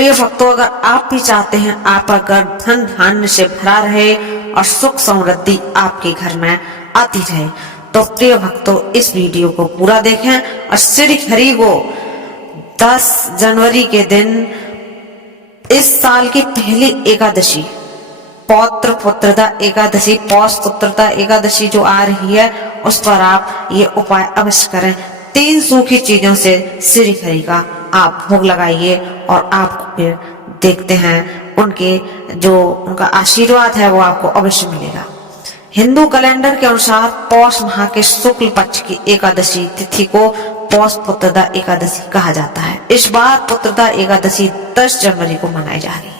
प्रिय भक्तों, अगर आप भी चाहते हैं आपका घर धन धान्य से भरा रहे और सुख समृद्धि आपके घर में आती रहे, तो प्रिय भक्तों इस वीडियो को पूरा देखें। और श्री हरि को 10 जनवरी के दिन इस साल की पहली एकादशी पौत्र पुत्रदा एकादशी, पौष पुत्रदा एकादशी जो आ रही है, उस पर आप ये उपाय अवश्य करें। 3 सूखी चीजों से श्री हरि का आप भोग लगाइए और आप फिर देखते हैं उनका आशीर्वाद है वो आपको अवश्य मिलेगा। हिंदू कैलेंडर के अनुसार पौष माह के शुक्ल पक्ष की एकादशी तिथि को पौष पुत्रदा एकादशी कहा जाता है। इस बार पुत्रदा एकादशी 10 जनवरी को मनाई जा रही है।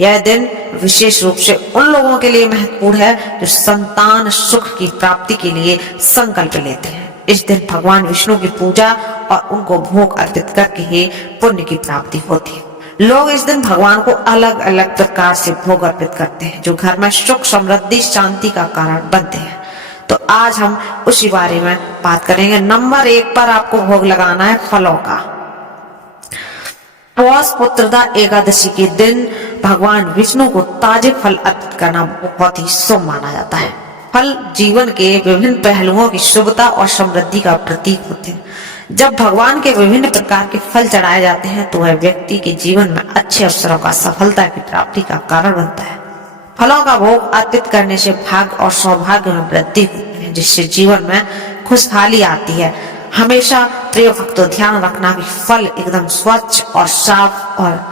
यह दिन विशेष रूप से उन लोगों के लिए महत्वपूर्ण है जो संतान सुख की प्राप्ति के लिए संकल्प लेते हैं। इस दिन भगवान विष्णु की पूजा और उनको भोग अर्पित करके ही पुण्य की प्राप्ति होती है। लोग इस दिन भगवान को अलग अलग प्रकार से भोग अर्पित करते हैं जो घर में सुख समृद्धि शांति का कारण बनते हैं। तो आज हम उसी बारे में बात करेंगे। नंबर 1 पर आपको भोग लगाना है फलों का। पौष पुत्रदा एकादशी के दिन भगवान विष्णु को ताजे फल अर्पित करना बहुत ही शुभ माना जाता है। फल जीवन के विभिन्न पहलुओं की शुभता और समृद्धि का प्रतीक होते हैं। जब भगवान के विभिन्न प्रकार के फल चढ़ाए जाते हैं तो वह व्यक्ति के जीवन में अच्छे अवसरों का सफलता की प्राप्ति का कारण बनता है। फलों का भोग अर्पित करने से भाग्य और सौभाग्य में वृद्धि होती है, जिससे जीवन में खुशहाली आती है। हमेशा प्रिय भक्तों ध्यान रखना कि फल एकदम स्वच्छ और साफ और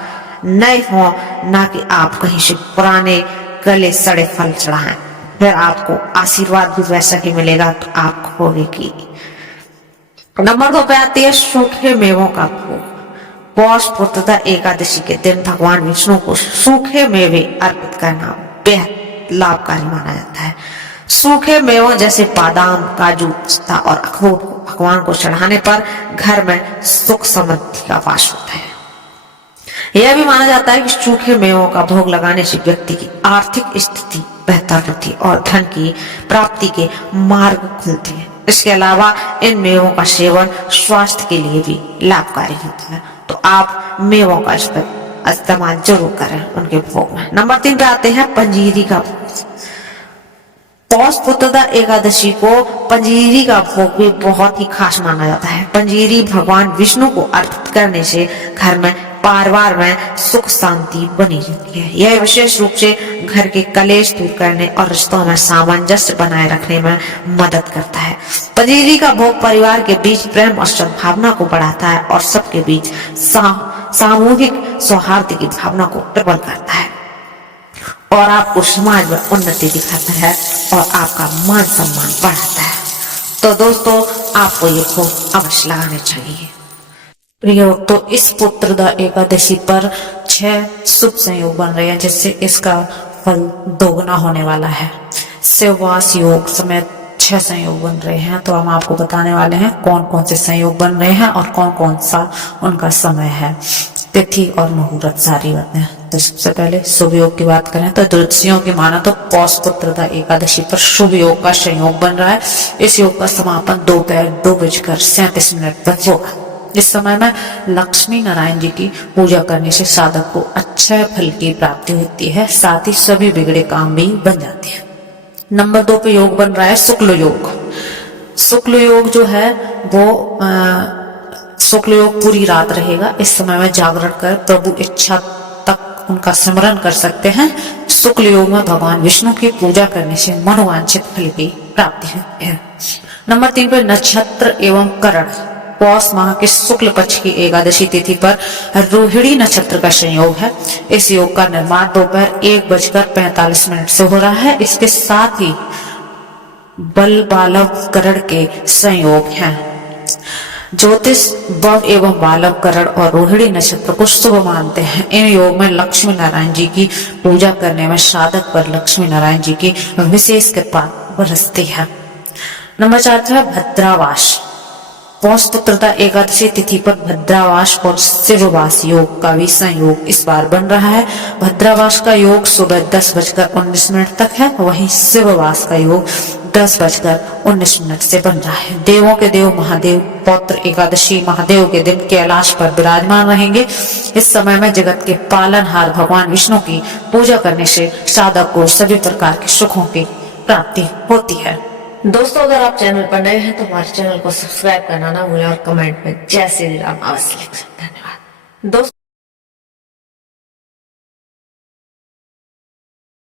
नए हो, ना कि आप कहीं से पुराने गले सड़े फल चढ़ाएं, फिर आपको आशीर्वाद भी वैसा ही मिलेगा तो आप कहोगे कि। नंबर 2 पे आती है सूखे मेवों का भोग। पौष पुत्रदा एकादशी के दिन भगवान विष्णु को सूखे मेवे अर्पित करना बेहद लाभकारी माना जाता है। सूखे मेवों जैसे बादाम, काजू, पिस्ता और अखरोट को भगवान को चढ़ाने पर घर में सुख समृद्धि का वास होता है। यह भी माना जाता है कि सूखे मेवों का भोग लगाने से व्यक्ति की आर्थिक स्थिति बेहतर होती है और धन की प्राप्ति के मार्ग खुलते हैं। इसके अलावा इन मेवों का सेवन स्वास्थ्य के लिए भी लाभकारी होता है। तो आप मेवों का इस्तेमाल जरूर करें उनके भोग में। नंबर 3 पे आते हैं पंजीरी का भोग। पौष पुत्रदा एकादशी को पंजीरी का भोग भी बहुत ही खास माना जाता है। पंजीरी भगवान विष्णु को अर्पित करने से घर में परिवार में सुख शांति बनी रहती है। यह विशेष रूप से घर के कलेश दूर करने और रिश्तों में सामंजस्य बनाए रखने में मदद करता है। पंजीरी का भोग परिवार के बीच प्रेम और सद्भावना को बढ़ाता है और सबके बीच सामूहिक सौहार्द की भावना को प्रबल करता है और आपको समाज में उन्नति दिखाता है और आपका मान सम्मान बढ़ाता है। तो दोस्तों आपको ये भोग अवश्य लगाने चाहिए। प्रिय तो इस पुत्रदा एकादशी पर 6 शुभ संयोग बन रहे हैं, जिससे इसका फल दोगुना होने वाला है। शिववास योग समेत 6 संयोग बन रहे हैं। तो हम आपको बताने वाले हैं कौन कौन से संयोग बन रहे हैं और कौन कौन सा उनका समय है, तिथि और मुहूर्त सारी बातें। तो सबसे पहले शुभ योग की बात करें तो ज्योतिषियों की माना तो पौष पुत्रदा एकादशी पर शुभ योग का संयोग बन रहा है। इस योग का समापन दोपहर 2:37 पर होगा। इस समय में लक्ष्मी नारायण जी की पूजा करने से साधक को अच्छे फल की प्राप्ति होती है, साथ ही सभी बिगड़े काम भी बन जाते हैं। नंबर 2 पे योग बन रहा है शुक्ल योग। शुक्ल योग जो है वो शुक्ल योग पूरी रात रहेगा। इस समय में जागरण कर प्रभु इच्छा तक उनका स्मरण कर सकते हैं। शुक्ल योग में भगवान विष्णु की पूजा करने से मनोवांछित फल की प्राप्ति होती है। नंबर 3 पे नक्षत्र एवं करण। पौष माह के शुक्ल पक्ष की एकादशी तिथि पर रोहिणी नक्षत्र का संयोग है। इस योग का निर्माण दोपहर 1:45 से हो रहा है। इसके साथ ही बल बालव करण के संयोग हैं। ज्योतिष बव एवं बालव करण और रोहिणी नक्षत्र को शुभ मानते हैं। इन योग में लक्ष्मी नारायण जी की पूजा करने में साधक पर लक्ष्मी नारायण जी की विशेष कृपा बरसती है। नंबर 4 है भद्रावास। पौष पुत्रदा एकादशी तिथि पर भद्रावास और शिववास योग का भी संयोग इस बार बन रहा है। भद्रावास का योग सुबह 10:19 तक है, वहीं शिववास का योग 10:19 से बन रहा है। देवों के देव महादेव पौत्र एकादशी महादेव के दिन कैलाश पर विराजमान रहेंगे। इस समय में जगत के पालनहार भगवान विष्णु की पूजा करने से साधक को सभी प्रकार के सुखों की प्राप्ति होती है। दोस्तों, अगर आप चैनल पर नए हैं तो हमारे चैनल को सब्सक्राइब करना ना भूलें और कमेंट में जय श्री राम अवश्य लिख सकते हैं। धन्यवाद दोस्तों।